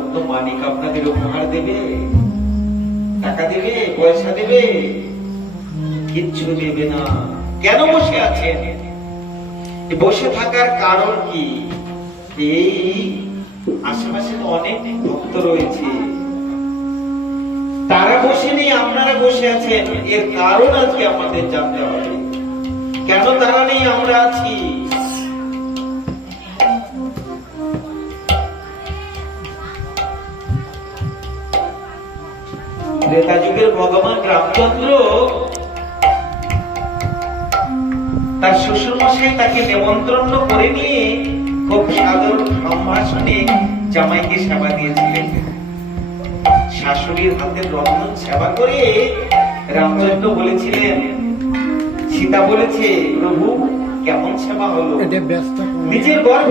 রাজরত্ন মানিক আপনাদের উপহার দেবে, টাকা দেবে, পয়সা দেবে? কিচ্ছু দেবে না। কেন বসে আছেন? বসে থাকার কারণ কি? এই আশেপাশে তো অনেক ভক্ত রয়েছে, তারা বসে নেই, আপনারা বসে আছেন। এর কারণ আজকে আমাদের জানতে হবে। কেন তারা নেই, আমরা আছি? ত্রেতা যুগের ভগবান রামচন্দ্র তার শ্বশুর মশাই তাকে নেমন্ত্রণ করে নিয়ে খুব সাদর সম্ভাষণে জামাইকে সেবা দিয়েছিলেন। শাশুড়ির হাতের রন্ধন সেবা করে রামচন্দ্র বলেছিলেন, সীতা বলেছে, প্রভু কেমন সেবা হলো? নিজের গর্ভ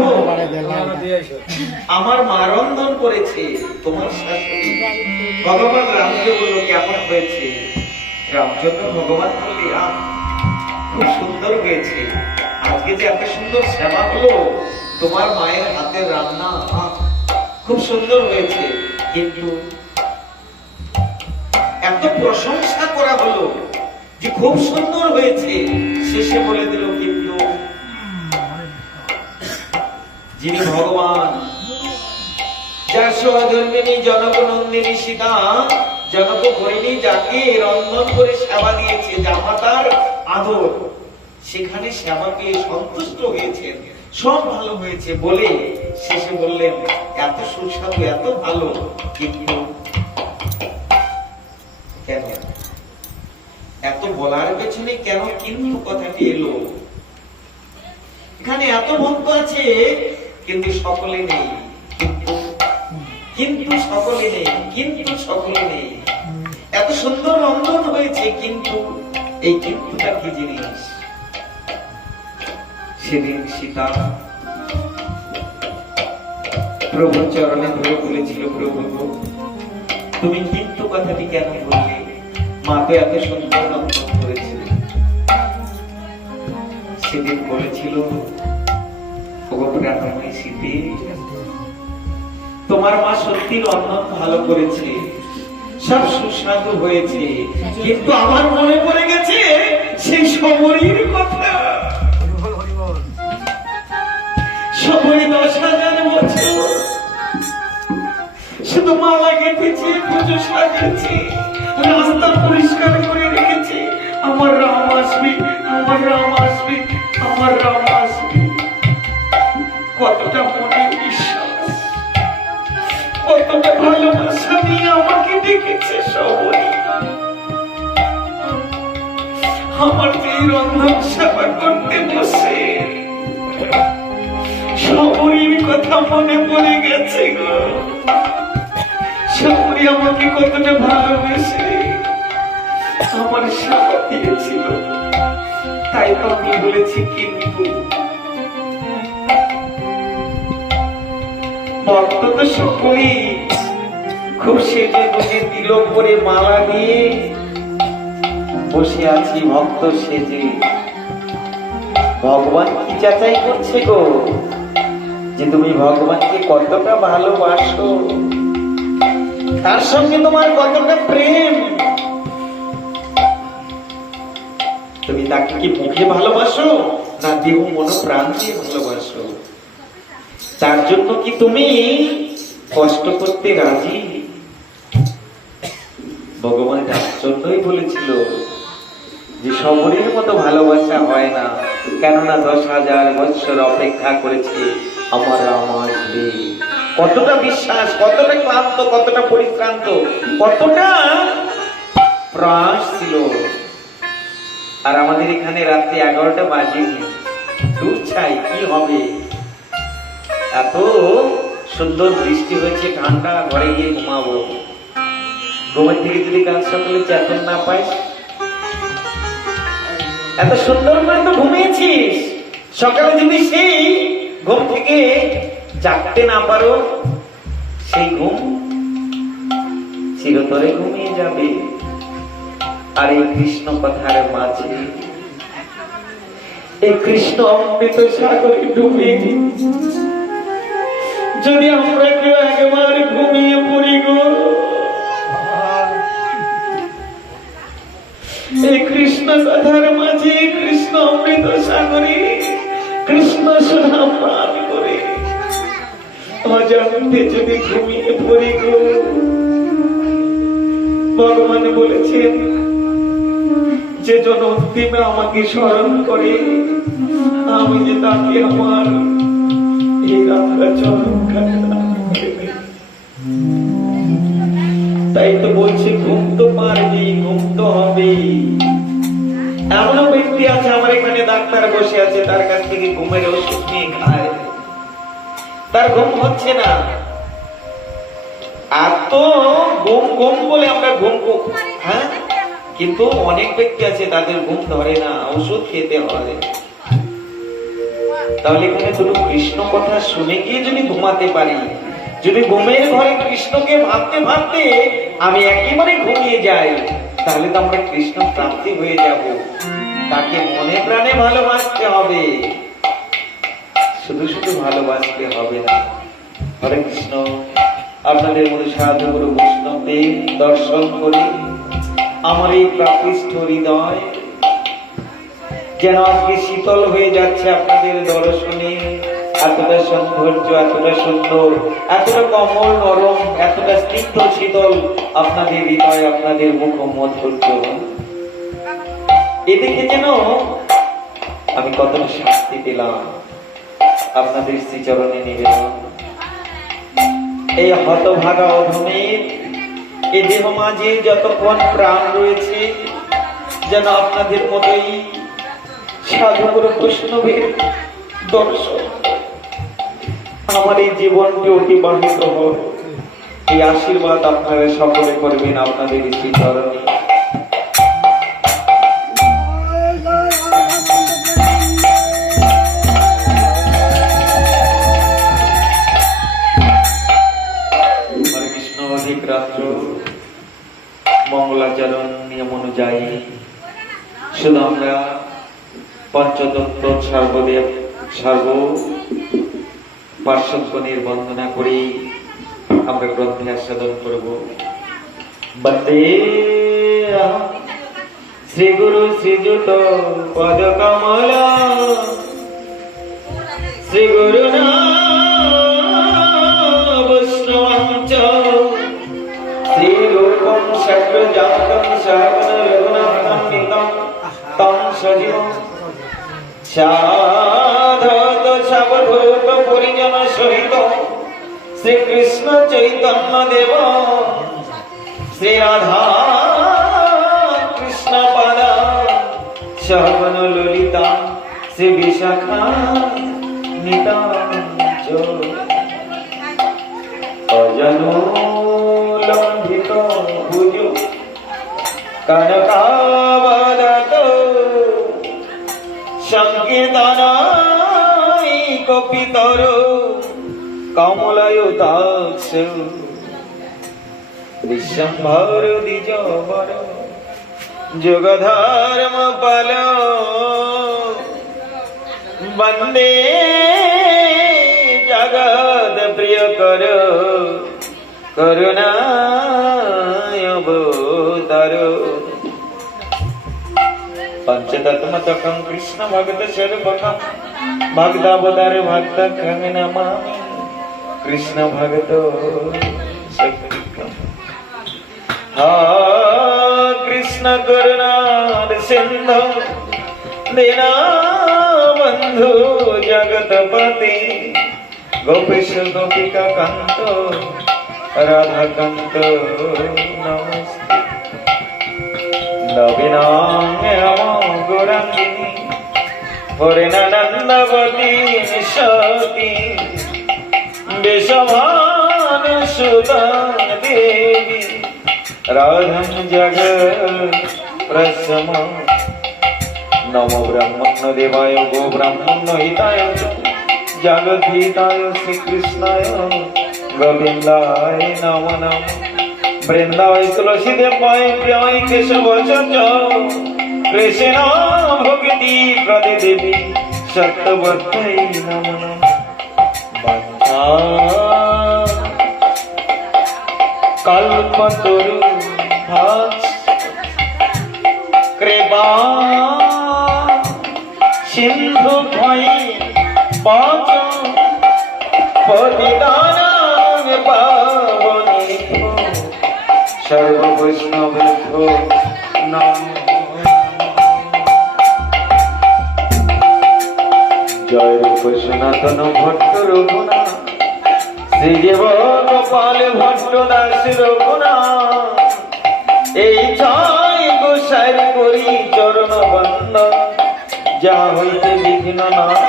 আমার মা রন্ধন করেছে, তোমার শাশুড়ি। ভগবান রামকে বলল, কেমন হয়েছে? রামচন্দ্র ভগবান বললে, খুব সুন্দর হয়েছে। আজকে যে এত সুন্দর সেবা হলো, তোমার মায়ের হাতের রান্না খুব সুন্দর হয়েছে। কিন্তু এত প্রশংসা করা হলো যে খুব সুন্দর হয়েছে, শেষে বলে দিল, কিন্তু যিনি ভগবান, যার সহধর্মিনী জনক নন্দিনী সীতা, জনক হরিণী যাকে রন্ধন করে সেবা দিয়েছে, জামাতার আদর, সেখানে সেবা পেয়ে সন্তুষ্ট হয়েছেন, সব ভালো হয়েছে বলে শেষে বললেন, এত সুস্বাদু, এত ভালো, কিন্তু কেন? এত বলার পেছনে কেন কিন্তু কথাটি এলো? এখানে এত ভক্ত আছে কিন্তু সকলে নেই, কিন্তু সকলে নেই, কিন্তু সকলে নেই। এত সুন্দর রন্ধন হয়েছে, কিন্তু এই কিন্তুটা কি জিনিস? সেদিন সীতা প্রভুর চরণে ধরে বলেছিল, প্রভু তুমি কিন্তু কথাটি কেন বললে? মা তো এত সুন্দর রন্ধন করেছিল। সেদিন বলেছিল, প্রাণময়ী সীতে, তোমার মা সত্যি রন্ধন ভালো করেছে, সব সুস্বাদু হয়েছে, কিন্তু আমার মনে পড়ে গেছে সেই শবরীর কথা। শবরী 10,000 বছর শুধু মালা গেঁথেছে, পুজো সাজিয়েছে, রাস্তা পরিষ্কার করে রেখেছে, আমার রাম আসবে, আমার রাম আসবে, আমার রাম আসবে। কতটা মনে বিশ্বাস, কতটা ভালোবাসা নিয়ে আমাকে দেখেছে শবরী। আমার এই রন্ধন সেবা করতে বসে শবরীর কথা মনে পড়ে গেছে গো। শবরী আমাকে কতটা ভালোবেসে আমার সেবা দিয়েছিল, তাই তো আমি বলেছি। কিন্তু ভক্ত তো সকলেই খুব সেজে গুজে তিলক করে মালা দিয়ে বসে আছি, ভক্ত সেজে। ভগবান কি যাচাই করছে গো, যে তুমি ভগবানকে কতটা ভালোবাসো, তার সঙ্গে তোমার কতটা প্রেম। তুমি তাকে কি মুখে ভালোবাসো, না দেহ মন প্রাণ দিয়ে ভালোবাসো? তার জন্য কি তুমি কষ্ট করতে রাজি? ভগবান তার জন্যই বলেছিল যে শবরীর মতো ভালোবাসা হয় না, কেননা 10,000 বছর অপেক্ষা করেছে আমার রাম আসবে। কতটা বিশ্বাস, কতটা ক্লান্ত, কতটা পরিশ্রান্ত, কতটা প্রয়াস ছিল। আর আমাদের এখানে রাত্রি 11টা বাজেনি, দূর চাই কি হবে। এত সুন্দর বৃষ্টি হয়েছে, ঠান্ডা, ঘরে গিয়ে ঘুমাবো। ঘুমের থেকে যদি কাল সকালে চেতন না পাই, এত সুন্দর করে তো ঘুমিয়েছিস, সকালে যদি সেই ঘুম থেকে জাগতে না পারো, সেই ঘুম চিরতরে ঘুমিয়ে যাবে। আর এই কৃষ্ণ কথার মাঝে, এই কৃষ্ণ অমৃত সাগরে ডুবে যদি আমরা কেউ একবার ঘুমিয়ে কথার মাঝে কৃষ্ণ অমৃত সাগরে কৃষ্ণ সুধা পান করে অজান্তে যদি ঘুমিয়ে পড়ি গো, ভগবান বলেছেন যে জন অন্তিমে আমাকে স্মরণ করে আমি যে তাকে আমার এই রাত্রা চরণ তাই তো বলছে ঘুম তো পারবি, ঘুম তো হবে। এমনও ব্যক্তি আছে আমার এখানে, ডাক্তার বসে আছে, তার কাছ থেকে ঘুমের ওষুধ নিয়ে খায়, তার ঘুম হচ্ছে না। এত ঘুম ঘুম বলে আমরা ঘুম হ্যাঁ, কিন্তু অনেক ব্যক্তি আছে তাদের ঘুম ধরে না, ওষুধ খেতে হয়। তাহলে এখানে শুধু কৃষ্ণ কথা শুনে গিয়ে যদি ঘুমাতে পারি, যদি ঘুমের ঘরে কৃষ্ণকে ভাবতে ভাবতে আমি একেবারে ঘুমিয়ে যাই, তাহলে তো আমরা কৃষ্ণ প্রাপ্তি হয়ে যাব। তাকে মনে প্রাণে ভালোবাসতে হবে, শুধু শুধু ভালোবাসতে হবে না। হরে কৃষ্ণ। আপনাদের মধ্যে সাধু গুরু বৈষ্ণবদের দর্শন করে আমার এই প্রাকৃষ্ট হৃদয় যেন আজকে শীতল হয়ে যাচ্ছে আপনাদের দর্শনে। এতটা সৌন্দর্য, এতটা সুন্দর, এতটা কমল নরম, এতটা স্নিগ্ধ শীতল আপনাদের হৃদয়, আপনাদের মুখ মধুর্য। এদিকে যেন আমি কতটা শান্তি পেলাম। আপনাদের শ্রীচরণে নিবেদন, এই হতভাগা অধমের এই দেহ মাঝে যতক্ষণ প্রাণ রয়েছে যেন আপনাদের মতোই সাধু গুরু বৈষ্ণবের দর্শন আমার এই জীবনকে অতিবাহিত হোক, এই আশীর্বাদ আপনারা সকলে করবেন আপনাদের শ্রীচরণে। রাত্র মঙ্গলাচরণ নিয়ম অনুযায়ী শুধু আমরা পঞ্চতত্ত্ব সর্বদেব সর্ব পার্শ্বগণের বন্দনা করি আমরা গ্রন্থে আস্বাদন করব। বন্দে শ্রী গুরু শ্রীযুত পদ কমল, শ্রী গুরু বৈষ্ণবঞ্চ শ্রীরূপম শক্রজাতম সহগণ রঘুনাথান্বিতম তং সজীবম সাধত সাবধূত পরিজন সহিত শ্রীকৃষ্ণ চৈতন্য দেব শ্রী রাধা কৃষ্ণ পাদা সহগণ ললিতা শ্রী বিশাখা নিতাঞ্চ অজনো লম্ভিত ভুজ কনকাবদাত সংকীর্তনায় কপিতর কমলায়ুতাক্ষ বিশ্বম্ভর দ্বিজবর যোগধর্ম ফল বন্দে জগৎ প্রিয় কর করুণায় অবতার पंचतत्मतकं कृष्ण भक्त सर्वकं भक्तावतार भक्तकं नमामि कृष्ण भक्तो शक्तिकं। हा कृष्ण करुणा सिंधु दीनबंधु जगतपति गोपीश गोपिका कांत राधा कांत नमस्ते। नवीनांगे गौरांगिनी हरिनानंदवती सती विषभान सुता देवी राधं जगत् प्रसम। नमो ब्रह्मण्य देवाय गो ब्रह्मण्य हिताय जगद्धिताय श्री कृष्णाय गोविंदाय नमो नमः। वृंदावै तुलसी देवाय प्रियाय केशव कृष्ण भक्ति प्रदे देवी सत्यवत्यै नमो नमः। कल्पतरु कृपा বা সিন্ধু ভয়ে পাচ পতিতানাং পাবনেভ্যো সর্ব বৈষ্ণবেভ্যো নমঃ। জয় রূপ সনাতন ভট্ট রঘুনাথ, শ্রী দেব গোপাল ভট্ট দাস রঘুনাথ, এই জয় গোসাইর করি চরণ বন্দন, যা হইতে বিঘ্ন নাশ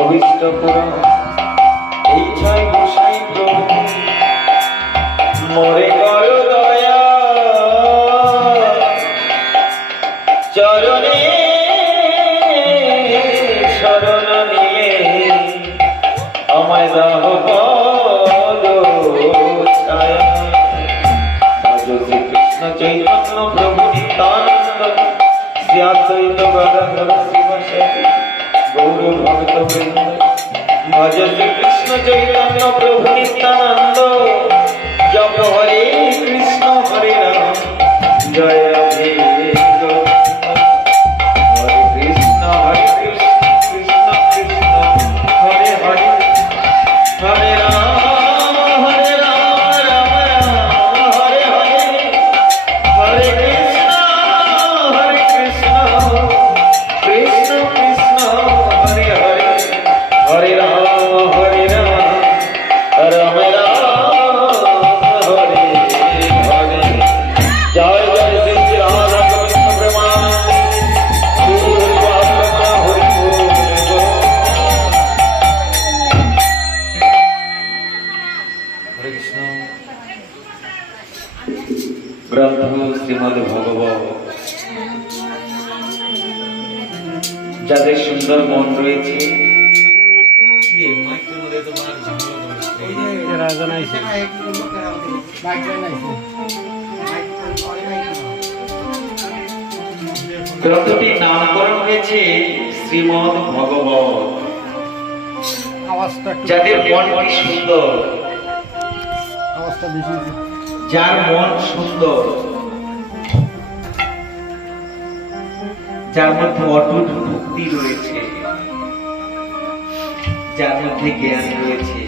অভিষ্ট পুরাণ। এই জয় গোসাই প্রভু মোরে কর দয়া, চরণে শরণ নিয়ে আমায় দাহ পদ ছায়া। আজ শ্রী কৃষ্ণ চৈতন্য প্রভু নিত্যানন্দ, শ্রী অদ্বৈত গদাধর শিবাসাদি গৌর ভক্ত বৃন্দ। ভজ শ্রী কৃষ্ণ চৈতন্য প্রভু নিত্যানন্দ, জপ হরে কৃষ্ণ হরে রাম, জয় রাধে গোবিন্দ। হরে কৃষ্ণ কৃষ্ণ কৃষ্ণ হরে হরে, হরে রাম রাম রাম হরে হরে, হরে কৃষ্ণ কৃষ্ণ কৃষ্ণ হরে হরে, হরে রাম রাম হরে হরে। জয় জয় শ্রী শ্রী রাধা গোবিন্দ প্রেমানন্দ, শ্রী হরি বাবা হরি বল। হরে কৃষ্ণ। গ্রন্থ শ্রীমদ্ ভগবত। যাদের সুন্দর মন রয়েছে, গ্রন্থটির নামকরণ হয়েছে শ্রীমদ্ ভগবত। যাদের মনটি সুন্দর, যার মন সুন্দর, যার মধ্যে অটুট ভক্তি রয়েছে, যার মধ্যে জ্ঞান রয়েছে,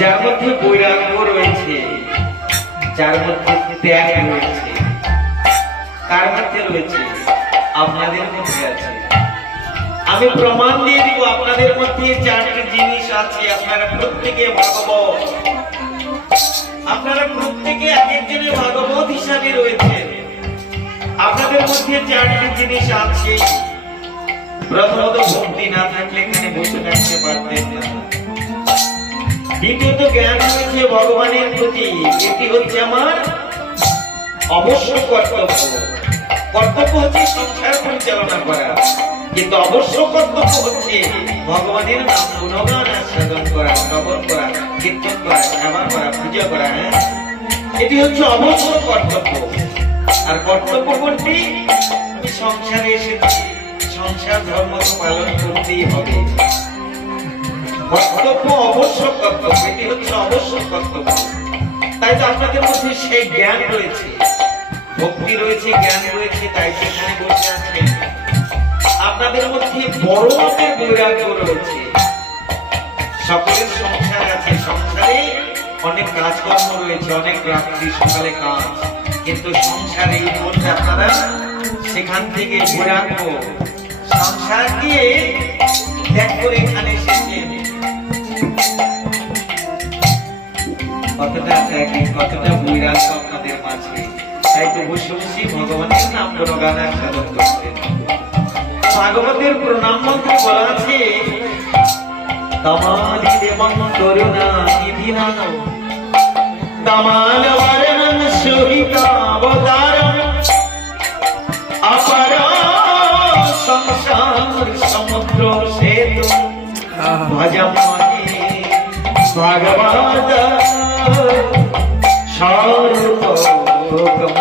যার মধ্যে বৈরাগ্য রয়েছে, যার মধ্যে ত্যাগ রয়েছে, কার মধ্যে রয়েছে? আপনাদের মধ্যে আছে। আমি প্রমাণ দিয়ে দিব, আপনাদের মধ্যে চারটি জিনিস আছে। আপনারা প্রত্যেকে ভাগবত, আপনারা প্রত্যেকে এক একজনের ভাগবত হিসাবে রয়েছেন। আপনাদের মধ্যে চারটি জিনিস আছে। প্রথমত, ভক্তি না থাকলে এখানে বসে থাকতে পারতেন না। দ্বিতীয়ত, জ্ঞান রয়েছে ভগবানের প্রতি, এটি হচ্ছে আমার অবশ্য কর্তব্য। কর্তব্য হচ্ছে সংসার পরিচালনা করা, কিন্তু অবশ্য কর্তব্য হচ্ছে ভগবানের নাম গুণগান সাধন করা, শ্রবণ করা, কীর্তন করা, সেবা করা, পূজা করা। এটি হচ্ছে অবশ্য কর্তব্য। আর কর্তব্য করতে সংসারে এসেছি, সংসার ধর্ম পালন করতেই হবে। কর্তব্য অবশ্য কর্তব্য, এটি হচ্ছে অবশ্য কর্তব্য। তাই তো আপনাদের মধ্যে সেই জ্ঞান রয়েছে, ভক্তি রয়েছে, জ্ঞান রয়েছে, তাই সেখানে বসে আছেন। আপনাদের মধ্যে বড় মাপের বৈরাগ্য রয়েছে। সকলের সংসার আছে, সংসারে অনেক কাজকর্ম রয়েছে, অনেক রাত্রি সকালে কাজ, কিন্তু সংসারে বলতে আপনারা সেখান থেকে বৈরাগ্য, সংসারকে ত্যাগ করে এখানে এসেছেন। কতটা ত্যাগী, কতটা বৈরাগ্য আপনাদের মাঝে। তাই তো বসে বসে ভগবানের নাম গুণগান সাধন করছেন। ভাগবতের প্রণাম মন্ত্রে বলা আছে, তমালি দেবং করুণা নিধিনান তমাল বরণং সহিতাবতারং অপার সংসার সমুদ্র সেতু ভজমামি ভাগবত সর্বভোগম।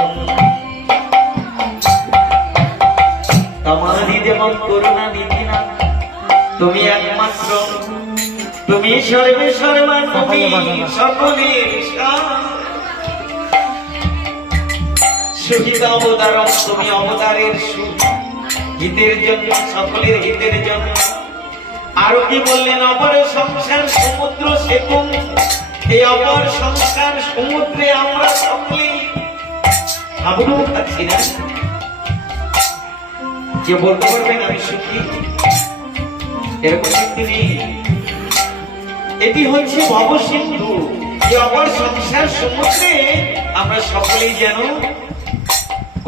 তমালি দেবং করুণা নিধিনান, তুমি একমাত্র, তুমি সর্বে সর্বা, তুমি সকলের সুহিত অবতারম, তুমি অবতারের সুখ হিতের জন্য, সকলের হিতের জন্য। আরো কি বললেন? অপর সংসার সমুদ্র সেতু, এই অপর সংসার সমুদ্রে আমরা সকলেই ভাবনা পাচ্ছি না। যে বলতে পারবেন আমি সুখী, এরকম ব্যক্তি নেই। এটি হচ্ছে ভবসিন্ধু, এই অপর সংসার সমুদ্রে আমরা সকলেই যেন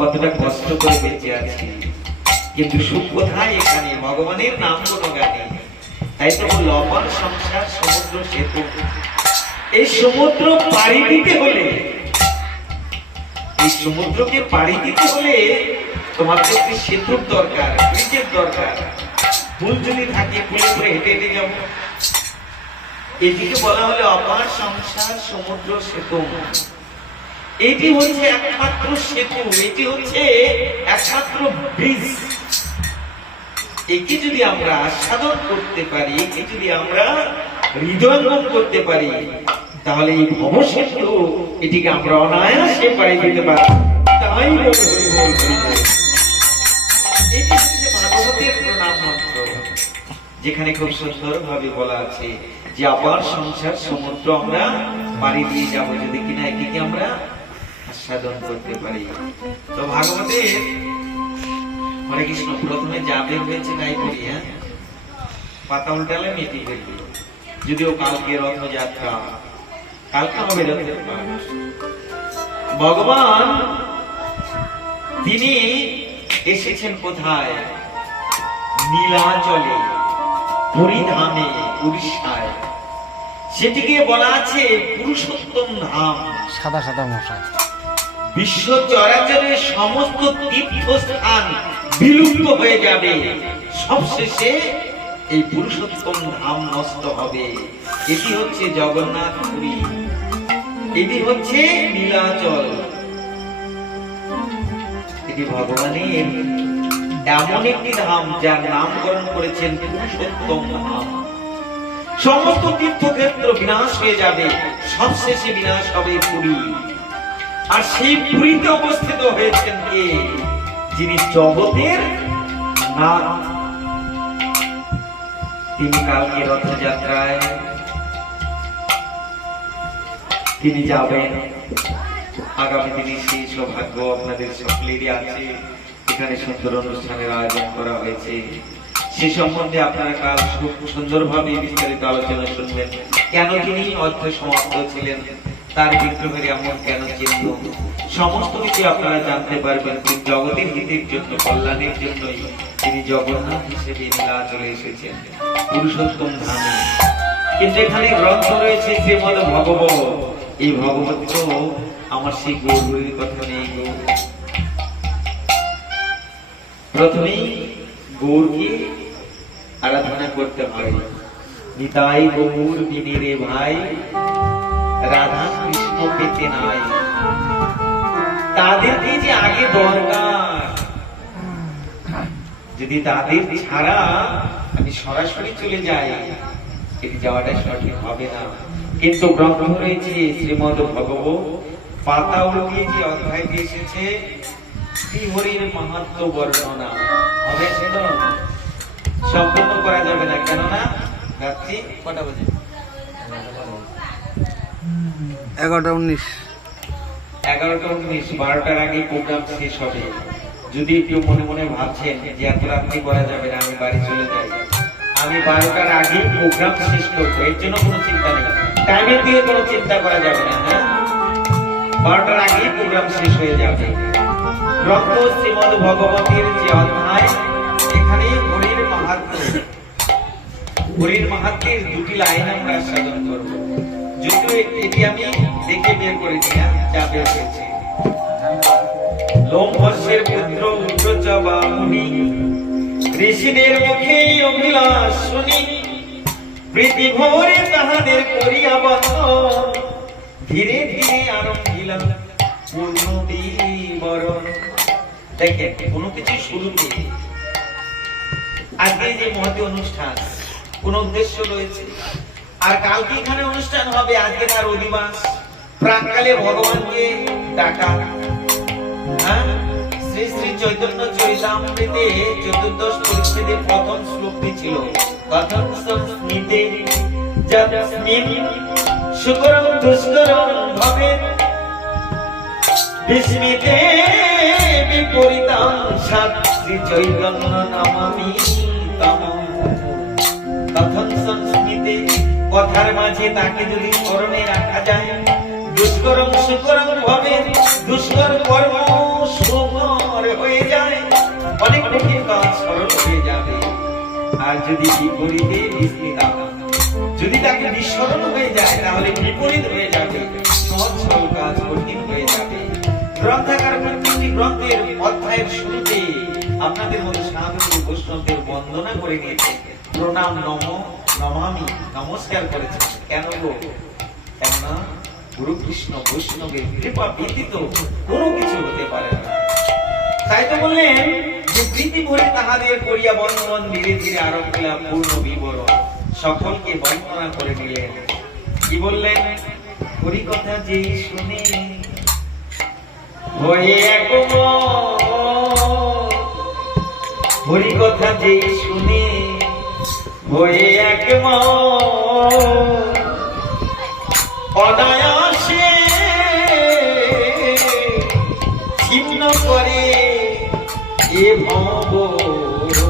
কতটা কষ্ট করে বেঁচে আছি, কিন্তু সুখ কোথায়? এখানে ভগবানের নাম কোনো গানে। তাই তো বলল অপর সংসার সমুদ্র সেতু। এই সমুদ্র পাড়ি দিতে হলে, এই সমুদ্রকে পাড়ি দিতে হলে তোমাদের একটি সেতুর দরকার, ব্রিজের দরকার। ফুল যদি থাকে ফুলে করে হেঁটে হেঁটে যাবো। এটিকে বলা হলে অপার সংসার সমুদ্র সেতু। এটি হচ্ছে একমাত্র সেতু, এটি হচ্ছে একমাত্র ব্রিজ। একে যদি আমরা সাধন করতে পারি, একে যদি আমরা হৃদয়ঙ্গম করতে পারি, তাহলে এই ভবসেতু এটিকে আমরা অনায়াসে পাড়ি দিতে পারি। তাই এটি হচ্ছে ভাগবতের প্রণাম মন্ত্র, যেখানে খুব সুন্দর ভাবে বলা আছে যে আবার সংসার সমুদ্র আমরা পাড়ি দিয়ে যাব যদি কিনা এটিকে আমরা আস্বাদন করতে পারি। তো ভাগবতের হরে কৃষ্ণ প্রথমে যা বের হয়েছে তাই করি। হ্যাঁ, পাতা উল্টালে মেটি বেরবে। যদিও কালকে রথযাত্রা, কালকে হবে রথের পাঠ। ভগবান তিনি এসেছেন কোথায়? নীলাচলে, হরিধামে, উড়িষ্যায়। সেটিকে বলা আছে পুরুষোত্তম ধাম। সাদা সাদা মশা। বিশ্ব চরাচরের সমস্ত তীর্থস্থান বিলুপ্ত হয়ে যাবে, সবশেষে এই পুরুষোত্তম ধাম নষ্ট হবে। এটি হচ্ছে জগন্নাথ পুরী, এটি হচ্ছে নীলাচল। এটি ভগবানের এমন একটি ধাম যার নামকরণ করেছেন পুরুষোত্তম ধাম। সমস্ত তীর্থক্ষেত্র বিনাশ হয়ে যাবে, সবশেষে বিনাশ হবে পুরী। আর সেই পুরীতে অবস্থিত হয়েছেন কে? যিনি জগতের নাথ। তিনি কালকে রথযাত্রায় তিনি যাবেন। আগামী দিনে সেই সৌভাগ্য আপনাদের সকলেরই আছে। এখানে সুন্দর অনুষ্ঠানের আয়োজন করা হয়েছে, সে সম্বন্ধে আপনারা কাল খুব সুন্দরভাবে বিস্তারিত আলোচনা শুনবেন। কেন তিনি অধ্যায় সমাপ্ত ছিলেন, তার বিগ্রহের এমন কেন চিহ্ন, সমস্ত কিছু আপনারা জানতে পারবেন। জগতের হিতের জন্য, কল্যাণের জন্যই তিনি জগন্নাথ হিসেবে নীলাচলে এসেছেন, পুরুষোত্তম ধামে। কিন্তু এখানে গ্রন্থ রয়েছে শ্রীমদ ভগবত। এই ভগবত তো আমার সেই গৌরীর কথা নেই। গৌর প্রথমেই গৌরকে আরাধনা করতে হয়। নিতাই গৌর বিনে রে ভাই, রাধা কৃষ্ণ পেতে নাই। তাদেরকে যে আগে দরকার, যদি তাদের ছাড়া আমি সরাসরি চলে যাই, এটি যাওয়াটা সঠিক হবে না। কিন্তু গ্রন্থ রয়েছে শ্রীমদ ভগবত, পাতা উল্টিয়ে যে অধ্যায়টি এসেছে শ্রীহরির মাহাত্ম্য বর্ণনা হবে, সেটা সম্পূর্ণ করা যাবে না। কেননা রাত্রি কটা বাজে? 11:19। 11:19, 12টার আগে প্রোগ্রাম শেষ হবে। যদি কেউ মনে মনে ভাবছেন যে এত রাত্রি করা যাবে না, আমি বাড়ি চলে যাই, আমি 12টার আগে প্রোগ্রাম শেষ করবো, এর জন্য কোনো চিন্তা নেই। টাইমের দিয়ে কোনো চিন্তা করা যাবে না। হ্যাঁ, 12টার আগেই প্রোগ্রাম শেষ হয়ে যাবে। গ্রন্থ শ্রীমদ ভগবতের যে অধ্যায়, এখানে হরির মাহাত্ম্য, হরির মাহাত্ম্যের দুটি লাইন আমরা সাধন করব। যদিও এটি আমি দেখে বের করেছি, যা বের হয়েছে। লোমহর্ষের পুত্র উগ্রচবা মুনি, ঋষিদের মুখে অভিলাষ শুনি, প্রীতি ভরে তাহাদের করিয়া বন্ধন, ধীরে ধীরে আরম্ভিলাম পূর্ণ বিবরণ। দেখেন, কোনো কিছু শুরুতে আজকে যে মহতি অনুষ্ঠান, কোন উদ্দেশ্য রয়েছে। আর কালকে এখানে অনুষ্ঠান হবে, আজকে তার অধিবাস। প্রাককালে ভগবানকে ডাকা, হ্যাঁ, শ্রী শ্রী চৈতন্য চরিতামৃতে চতুর্দশ পরিচ্ছেদে প্রথম শ্লোকটি ছিল কথং সংস্মৃতে যস্মিন সুকরং দুষ্করং ভবেৎ বিস্মিতে বিপরীতাং সৎ শ্রী চৈতন্য নমামি তম। কথং সংস্মৃতে কথার মাঝে তাকে যদি স্মরণে রাখা যায়, দুষ্করং সুকরং ভবেৎ দুষ্কর কর্ম সুকর হয়ে যায়, অনেক কঠিন কাজ সরল হয়ে যাবে। আর যদি বিপরীতে বিস্মিতা, যদি তাকে বিস্মরণ হয়ে যায় তাহলে বিপরীত হয়ে যাবে, সহজ সরল কাজ কঠিন হয়ে যাবে। গ্রন্থাকার প্রত্যেকটি গ্রন্থের অধ্যায়ের শুরুতে আপনাদের মধ্যে সাধু বৈষ্ণবদের বন্দনা করে নিয়েছে, প্রণাম নম নমামি নমস্কার করেছেন। কেন গো? কেননা গুরু কৃষ্ণ বৈষ্ণবের কৃপা ব্যতীত কোনো কিছু হতে পারে না। তাই তো বললেন যে প্রীতি ভরে তাহাদের করিয়া বন্ধন ধীরে ধীরে আরম্ভ হইলা পূর্ণ বিবরণ, সকলকে বন্দনা করে দিলেন। কি বললেন? হরি কথা যে শুনে হয়ে একমত, হরি কথা যে শুনে হয়ে একমত, অনায়াসে ছিন্ন করে এ ভব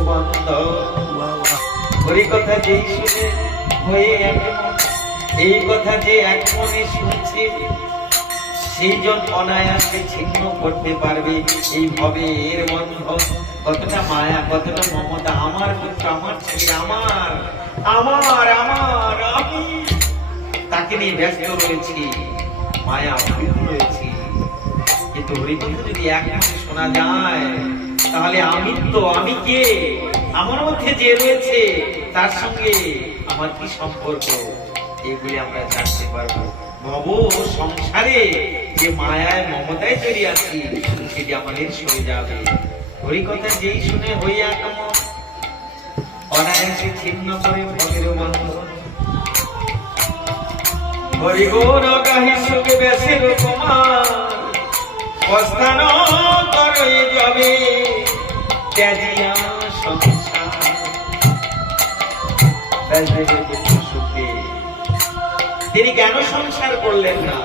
বন্ধন। হরি কথা যেই শুনে হয়ে একমত, এই কথা যে এক মনে শুনছে সেই জন অনায়াসে ছিন্ন করতে পারবে এই ভবের বন্ধন। কতটা মায়া, কতটা মমতা, আমার পুত্র, আমার ছেলে, আমার আমার আমার আমি তাকে নিয়ে ব্যস্ত রয়েছি, মায়া আবৃত রয়েছি। কিন্তু হরিকথা যদি এক মনে শোনা যায় তাহলে আমি তো, আমি কে, আমার মধ্যে যে রয়েছে তার সঙ্গে আমার কি সম্পর্ক, এগুলি আমরা জানতে পারবো। ভব সংসারে যে মায়ায় মমতায় চলে আছি সেটি আমাদের সরে যাবে। হরিকথা যেই শুনে হইয়া কেমন অনায়াসে ছিন্ন করে ভবের বন্ধন। হরি গৌর গাহি সুখে বেসের কুমার প্রস্থান করে যাবে ত্যাজিয়া সংসার। সুখে তিনি কেন সংসার করলেন না?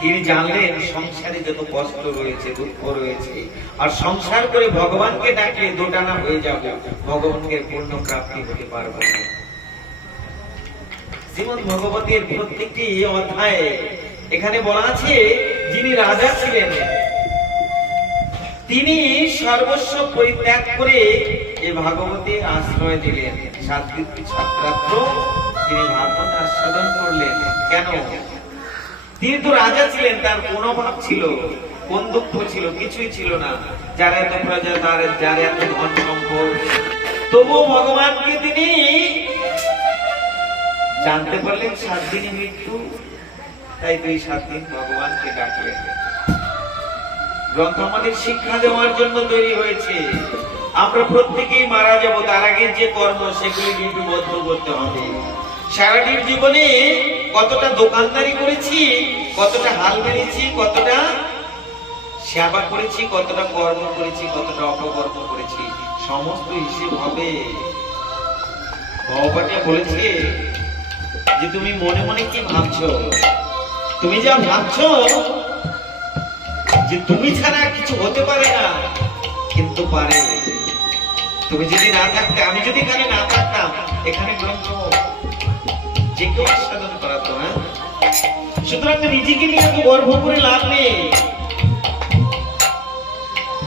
তিনি জানলেন সংসারে যত কষ্ট রয়েছে, দুঃখ রয়েছে, আর সংসার করে ভগবানকে ডাকলে দোটানা হয়ে যাব, ভগবানকে পূর্ণ প্রাপ্তি হতে পারবো না। শ্রীমদ্ ভগবতের প্রত্যেকটি অধ্যায়ে এখানে বলা আছে যিনি রাজা ছিলেন তিনি সর্বস্ব পরিত্যাগ করে এই ভাগবতে আশ্রয় দিলেন। সাত্বিকী ছাত্রাত্র তিনি ভাগবত আস্বাদন করলেন। কেন? তিনি তো রাজা ছিলেন, তার কোন অভাব ছিল, কোন দুঃখ ছিল, কিছুই ছিল না। যার এত প্রজা, যার এত ধন সম্পদ, তবুও ভগবানকে তিনি জানতে পারলেন 7 দিনে মৃত্যু, তাই তো এই 7 দিন ভগবানকে ডাকলেন। গ্রন্থ আমাদের শিক্ষা দেওয়ার জন্য তৈরি হয়েছে। আমরা প্রত্যেকেই মারা যাব, তার আগে যে কর্ম সেগুলি লিপিবদ্ধ করতে হবে। সারাদিন জীবনে কতটা দোকানদারি করেছি, কতটা হাল বেড়েছি, কতটা সেবা করেছি, কতটা কর্ম করেছি, কতটা অপকর্ম করেছি, সমস্ত হিসেব হবে। ভগবান বলেছে যে তুমি মনে মনে কি ভাবছো, তুমি যা ভাবছো যে তুমি ছাড়া কিছু হতে পারে না, কিন্তু পারে। তুমি যদি না থাকতে, আমি যদি এখানে না থাকতাম, এখানে গ্রন্থ যে কেউ আস্বাদন করাতো না। সুতরাং নিজেকে নিয়ে এত গর্ব করে লাভ নেই।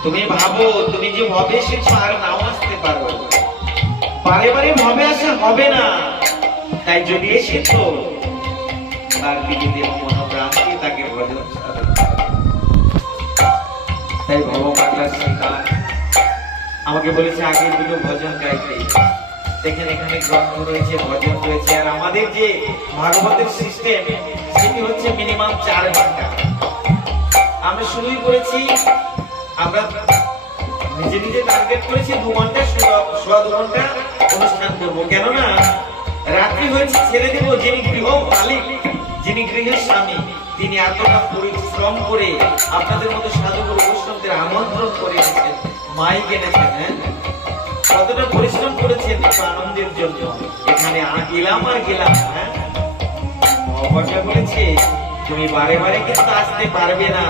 তুমি ভাবো তুমি যে ভবে এসেছো আর নাও আসতে পারো, বারে বারে ভবে আসা হবে না। তাই যদি এসেছো তার দিকে দেহ মনোপ্রাণ দিয়ে তাকে ভজন সাধন করো। তাই ভগবানটা শিকার আমাকে বলেছে আগে দুটো ভজন গাইতে। দেখেন এখানে গ্রন্থ রয়েছে, ভজন রয়েছে, আর আমাদের যে ভাগবতের সিস্টেম সেটি হচ্ছে মিনিমাম 4 ঘন্টা। আমরা শুরুই করেছি, আমরা নিজে নিজে টার্গেট করেছি 2 ঘন্টা, 2.25 ঘন্টা অনুষ্ঠান করবো। কেননা রাত্রি হয়েছে, ছেড়ে দেবো। যিনি গৃহ মালিক, যিনি যিনি গৃহের স্বামী, তিনি এতটা পরিশ্রম করে আপনাদের মতো সাধুগুরু বৈষ্ণবদের আমন্ত্রণ করে এনেছেন, মাইক এনেছেন। হ্যাঁ, কতটা পরিশ্রম করেছেন একটু আনন্দের জন্য। এখানে গেলাম আর গেলাম। হ্যাঁ, মহাভাষা বলেছে তুমি বারে বারে কিন্তু আসতে পারবে না।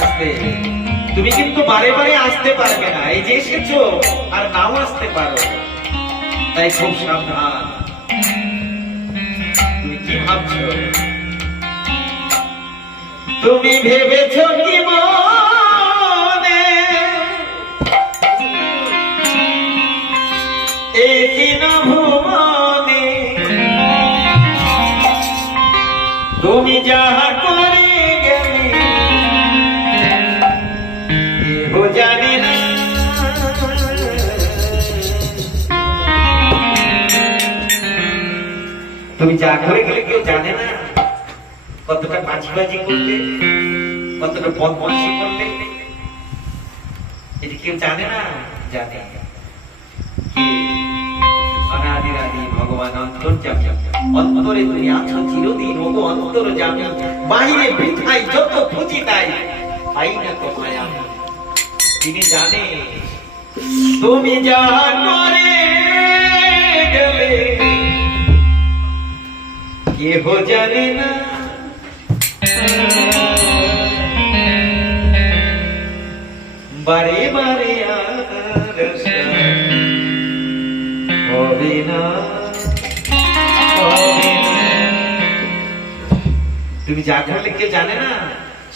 আসতে তুমি কিন্তু বারে বারে আসতে পারবে না। এই যে এসেছো আর নাও আসতে পারো, তাই খুব সাবধান। তুমি কি ভাবছো? তুমি ভেবেছো কি মনে এই দিন ভুবনে তুমি যাহা করে গেলে কেহ জানে না। তুমি যা করে গেলে কেউ জানে না। কতটা বাজি করলে, কতটা বদমাশি করলে, এটি কেউ জানে না। জানে অনাদিরাদি ভগবান অন্তর্যামী। অন্তরে তুমি আছো চিরদিন, ওগো অন্তর্যামী। বাহিরে বৃথাই যত খুঁজি তাই পাই না তোমায় আমি। তিনি জানে তুমি যা করে গেলে কেহ জানে না। বারে বারে আর হবে না, হবে না। তুমি যা করলে কেউ জানে না।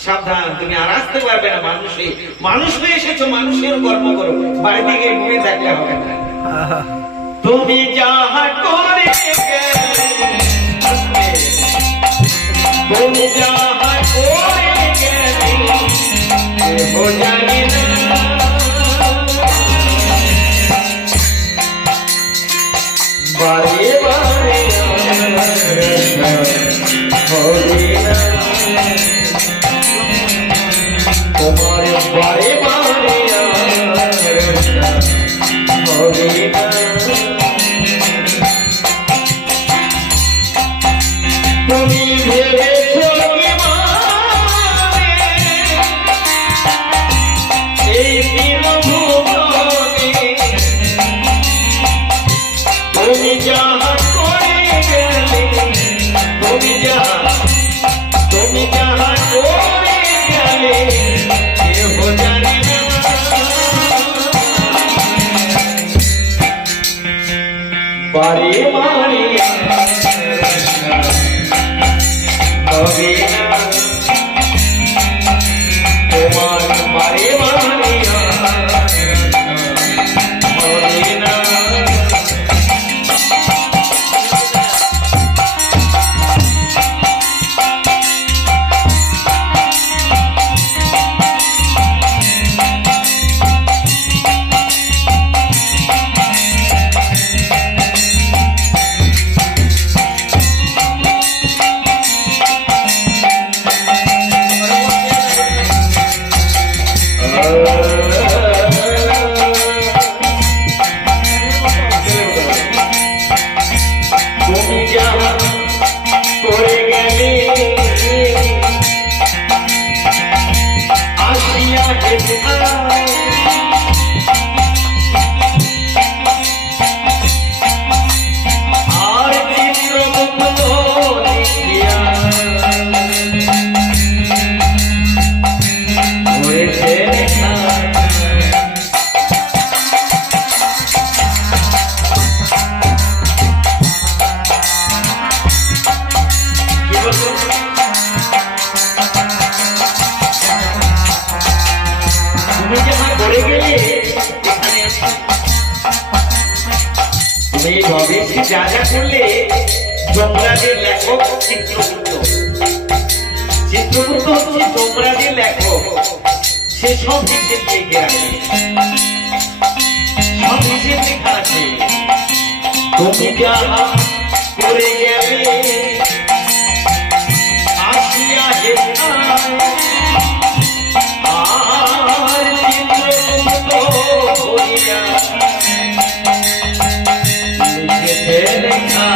সাবধান, তুমি আর আসতে পারবে না। মানুষ হয়ে এসেছো, মানুষের কর্ম করো। বাড়ি থেকে ঘুমিয়ে থাকলে হবে না। তুমি যাহা করে তুমি যাহা করে গেলে কেহ জানে না। বারে বারে হবে না তোমার, বারে বারে হবে না। তুমি ভেবেছো কি মানে এই দিন ভুবনে তুমি যাহা করে গেলে, তুমি যাহা করে গেলে কেহ জানে না। বারে বারে হবে না তোমার, বারে বারে হবে না। তুমি যাহা করে গেলে আসিয়া আর চিত্রগুপ্ত দেখিয়া করেছে লেখা। তুমি যাহা করে গেলে এখানে তুমি ভবেশী যা যা করলে, যমরাজের লেখক চিত্রগুপ্ত। চিত্রগুপ্ত হচ্ছে যমরাজের লেখক। সে সব হিসেব লিখে রাখে, সব হিসেব লেখা আছে। তুমি যাহা করে গেলে আসিয়া আর চিত্রগুপ্ত হইয়া লিখেছে লেখা।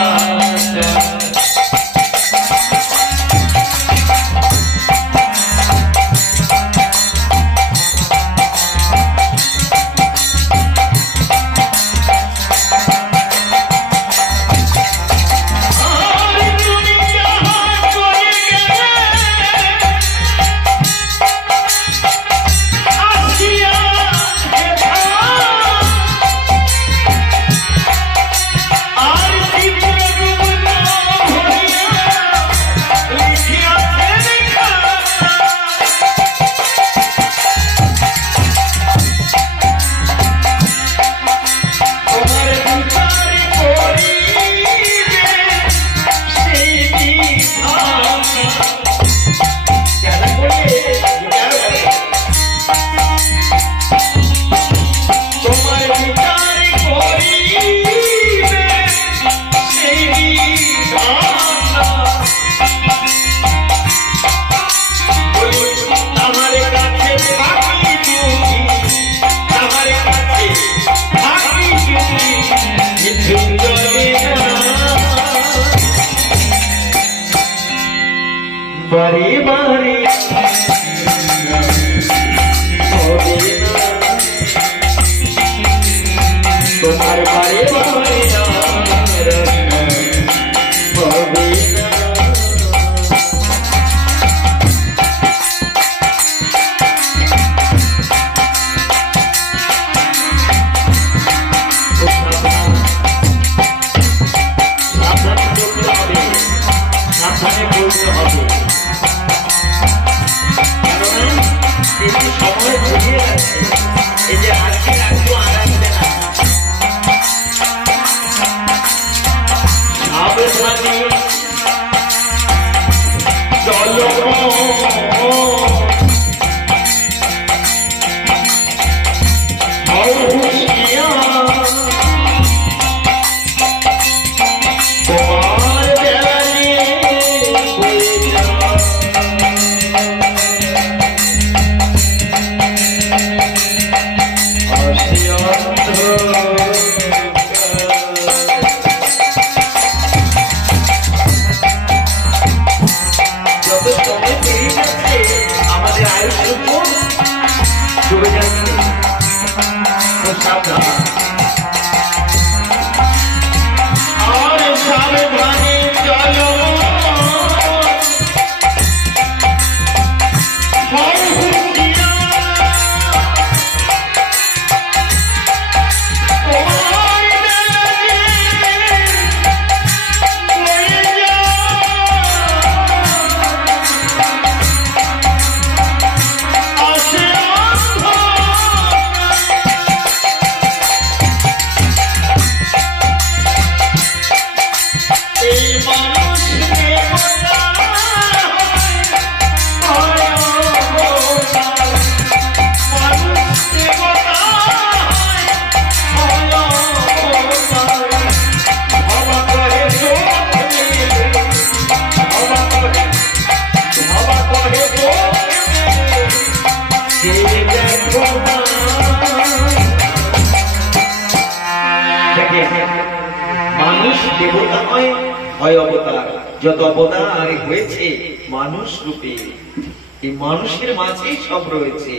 বারে বারে হবে না, তোমার বারে বারে হবে না। সাবধানে চলতে হবে, সাবধানে বলতে হবে, কেননা তিনি সময় বুঝিয়ে যাচ্ছে। এই যে আজকে একটু আগাচ্ছে না, সাবধানে চলো তোমার বেলা নিয়ে বয়ে যাও। যত সময় পেরিয়ে যাচ্ছে আমাদের আয়ুষ ডুবে যাচ্ছে। খুব সাবধান, আর সাবধানে চলো মানুষ দেবতা নয়, হয় অবতার। যত অবতার হয়েছে মানুষ রূপে, এই মানুষের মাঝেই সব রয়েছে।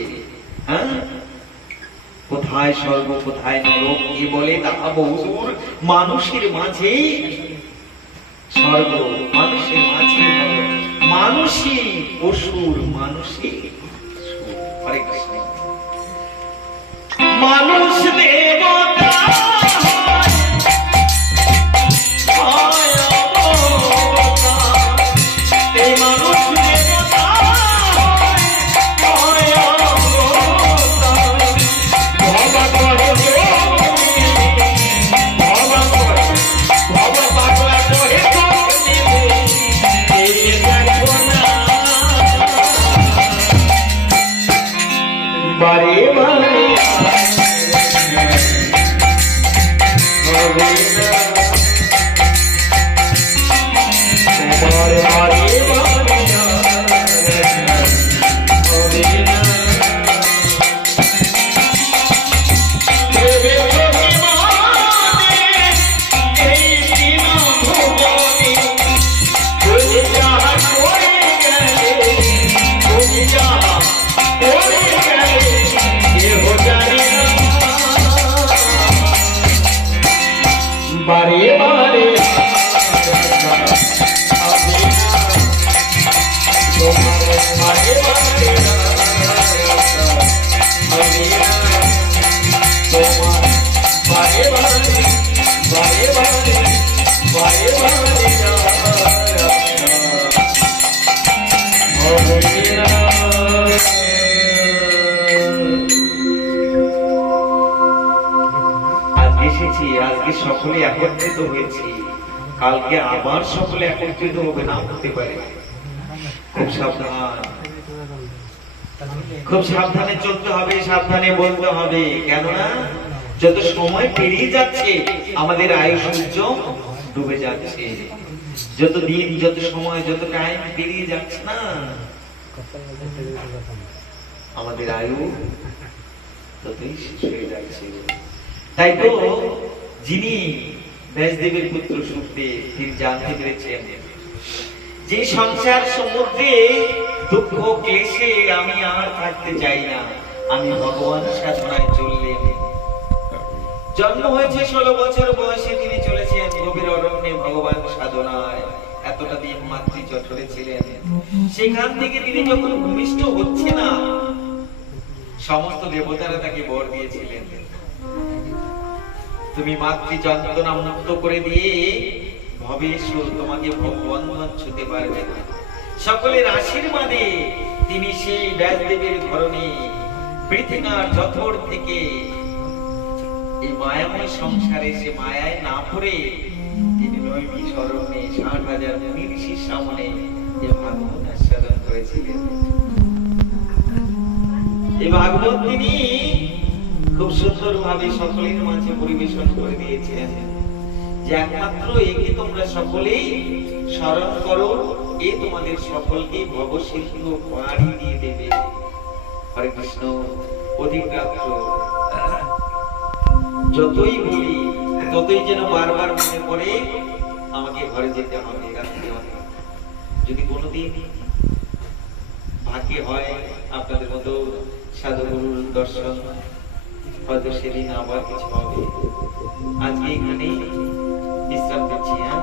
হ্যাঁ, কোথায় স্বর্গ কোথায় নরক কি বলে তাহা বহুদূর, মানুষের মাঝেই স্বর্গ, মানুষের মাঝে নরক, মানুষই অসুর, মানুষই সুর। হরে কৃষ্ণ। মানুষ দেবতা বারে বারে হবে না, তোমার বারে বারে হবে না। দেবে ভগবানে এই দিন ভুবনে, তুমি যাহা করে গেলে, তুমি যাহা করে গেলে কেহ জানে না। বারে বারে হবে না, তোমার বারে বারে হবে না, তোমার বারে বারে বারে বারে বারে বারে হবে না। আজকে এসেছি, আজকে সকলে একত্রিত হয়েছি, কালকে আবার সকলে একত্রিত হবে না হতে পারে। খুব সাবধান, খুব সাবধানে চলতে হবে, সাবধানে বলতে হবে, কেননা যত সময় পেরিয়ে যাচ্ছে আমাদের আয়ুষ ডুবে যাচ্ছে। যত দিন, যত সময়, যত টাইম পেরিয়ে যাচ্ছে না আমাদের আয়ু ততই শেষ হয়ে যাচ্ছে। তাই তো যিনি ব্যাসদেবের পুত্র সুখদেব তিনি জানতে পেরেছেন যে সংসার সমুদ্রে দুঃখ ক্লেশে আমি আর থাকতে চাই না, আমি ভগবান সাধনায় চললেন। জন্ম হয়েছে 16 বছর বয়সে তিনি চলেছেন গভীর অরণ্যে ভগবান সাধনায়। এতটা দিন মাতৃ জঠরে ছিলেন। সেখান থেকে তিনি যখন ভূমিষ্ঠ হচ্ছে না, সমস্ত দেবতারা তাকে বর দিয়েছিলেন, তুমি মাতৃ যন্ত্রণা মুক্ত করে দিয়ে ভবেশ্বর তোমাকে ভগবন্ধন ছুতে পারবে না। সকলের আশীর্বাদে তিনি সেই ব্যাসদেবের ধরনে পৃথিবীর জঠর থেকে এই মায়াময় সংসারে সে মায়ায় না পড়ে তিনি নৈমিষ অরণ্যে 60,000 মুনি ঋষির সামনে যে ভাগবত আস্বাদন করেছিলেন। এই ভাগবত তিনি খুব সুন্দর ভাবে সকলের মাঝে পরিবেশন করে দিয়েছেন যে একমাত্র একে তোমরা সকলেই স্মরণ করো, এ তোমাদের সকলকে ভবসিন্ধু পাড়ি দিয়ে দেবে। হরে কৃষ্ণ। অধিকাত্র যতই বলি ততই যেন বারবার মনে পড়ে আমাকে ঘরে যেতে হবে, রাখতে হবে। যদি কোনোদিন ভাগ্যে হয় আপনাদের মতো সাধুগুরুর দর্শন, হয়তো সেদিন আবার কিছু হবে। আজকে এখানে বিশ্রাম দিচ্ছি। হ্যাঁ,